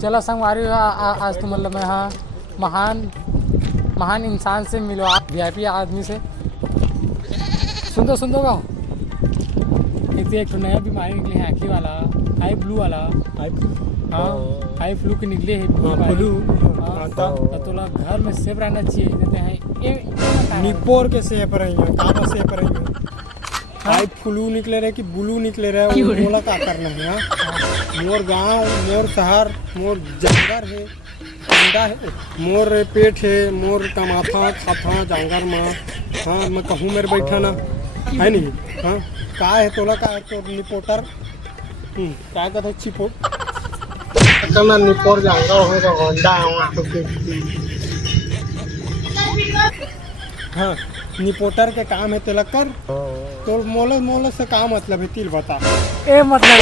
चलो संगवारी आज तो मतलब मैं हाँ महान इंसान से मिलो आप वीआईपी आदमी से। सुन दो का एक तो नया बीमारी निकले है आँखी वाला हाई ब्लू वाला हाई फ्लू के निकले है फ्लू। तो लोग घर में सेफ रहना चाहिए देते हैं निपोर के सेफ रही है कहाँ सेफ रही है हाई फ्लू निकले रहे कि ब्लू निकले रहे बोला क्या करना है। मोर गांव मोर शहर मोर जंगल है अंडा है मोर पेट है मोर कमाथा खाता जंगल में। हाँ मैं कहूँ मेरे बैठा ना है नहीं। हाँ का है तोला का है तो निपोटर क्या कहते चिपो करना निपोर जाऊंगा होगा अंडा हाँ निपोटर के काम है तेला कर तो मोले से का मतलब है तिल बता ए मतलब